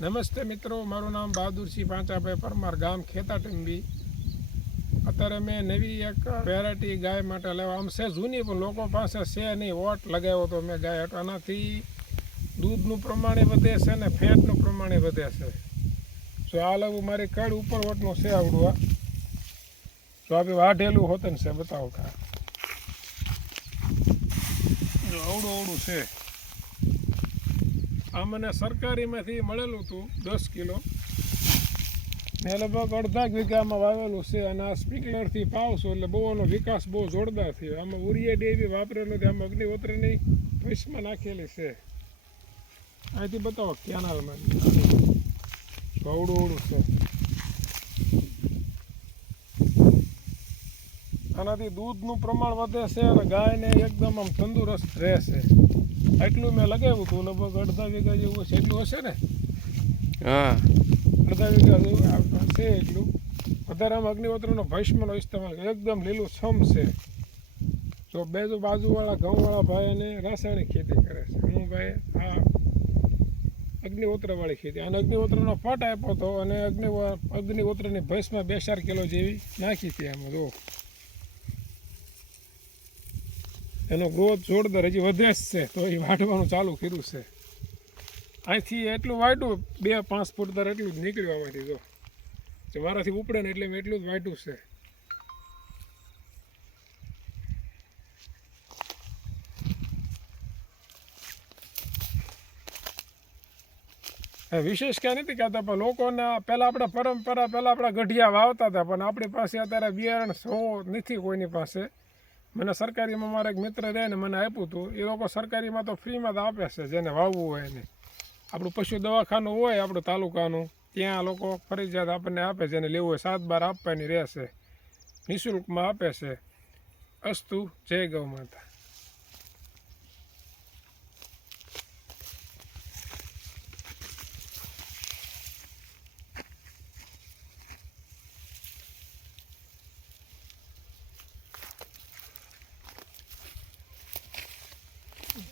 નમસ્તે મિત્રો, મારું નામ બહાદુરસિંહ પાંચાભાઈ પરમાર, ગામ ખેતા ટીંબી અત્યારે મેં નવી એક વેરાયટી ગાય માટે લેવા, આમ છે જૂની, પણ લોકો પાસે છે નહીં વોટ લગાવ્યો તો મેં ગાય હતો. આનાથી દૂધનું પ્રમાણે વધે છે ને ફેટનું પ્રમાણે વધે છે. જો આ લવું મારી કડ ઉપર વોટનું છે આવડું આ જો આપણે વાઢેલું હોતન છે બતાવો કા. જો આવડું આવડું છે. આ મને સરકારીમાંથી મળેલું હતું દસ કિલો. મેં લગભગ અડધા વીઘામાં વાવેલું છે અને આ સ્પ્રિંકલરથી પાવશું એટલે બહુ એનો વિકાસ બહુ જોરદાર થયો. આમાં ઉરિયા ડેવી વાપરેલું છે, આમાં અગ્નિહોત્રની ભસ્મ નાખેલી છે. અહીંથી બતાવો કેનાલમાં અવડું અવડું છે. આનાથી દૂધનું પ્રમાણ વધે છે અને ગાયને એકદમ આમ તંદુરસ્ત રહેશે. એટલું મેં લગાવ્યું હતું લગભગ અડધા વીઘા જેવું છે એટલું હશે ને? હા. અડધા વીઘા જેવું છે એટલું. વધારે આમ અગ્નિહોત્રનો ભસ્મનો ઇસ્તેમાલ એકદમ લીલું છમ છે. જો બેજુ બાજુવાળા ઘઉંવાળા ભાઈ અને રાસાયણિક ખેતી કરે છે. હું ભાઈ આ અગ્નિહોત્રવાળી ખેતી. અને અગ્નિહોત્રનો પટ આપ્યો હતો અને અગ્નિ અગ્નિહોત્રની ભેંસમાં બે ચાર કિલો જેવી નાખી હતી આમાં જો એનો ગ્રોથ જોરદાર હજી વધે જ છે. તો એ વાઢવાનું ચાલુ કર્યું છે. અહીંથી એટલું વાઢ્યું, બે પાંચ ફૂટ દર એટલું જ નીકળ્યું આમાંથી, જો. જે મારાથી ઉપડે ને એટલે મેં એટલું જ વાઢ્યું છે. વિશેષ ક્યાં નથી કહેતા, પણ લોકોને પહેલાં આપણે પરંપરા, પહેલાં આપણા ગઢિયા વાવતા હતા, પણ આપણી પાસે અત્યારે બિયારણ સો નથી કોઈની પાસે. મને સરકારીમાં મારા એક મિત્ર રહે ને મને આપ્યું હતું. એ લોકો સરકારીમાં તો ફ્રીમાં તો આપે છે, જેને વાવવું હોય એને. આપણું પશુ દવાખાનું હોય આપણું તાલુકાનું, ત્યાં લોકો ફરજિયાત આપણને આપે છે, જેને લેવું હોય સાત બાર આપવાની રહેશે. નિઃશુલ્કમાં આપે છે. અસ્તુ, જય ગૌ માતા.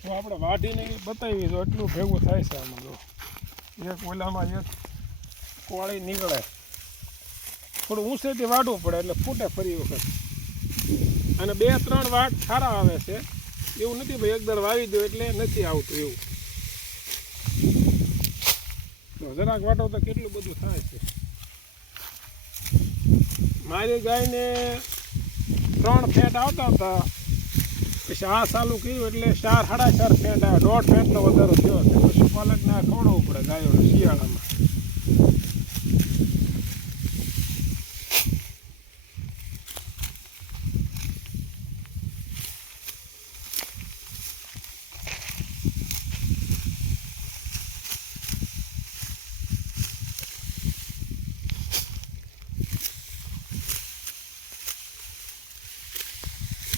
તો આપણે વાઢીને બતાવીએ તો એટલું ભેગું થાય છે આમાં જો. એક ઓલામાં એક કોળી નીકળે. થોડું ઊંચેથી વાઢવું પડે એટલે ફૂટે ફરી વખત. અને બે ત્રણ વાટ સારા આવે છે. એવું નથી ભાઈ એકદર વાવી દો એટલે નથી આવતું એવું. તો જરાક વાટો તો કેટલું બધું થાય છે. મારી ગાયને ત્રણ ફેટ આવતા હતા. પછી આ ચાલુ કર્યું એટલે ચાર સાડા ચાર ફેટ આવે દોઢ ફેટનો વધારો થયો પશુપાલકને ખવડાવવું પડે ગાયોને શિયાળામાં.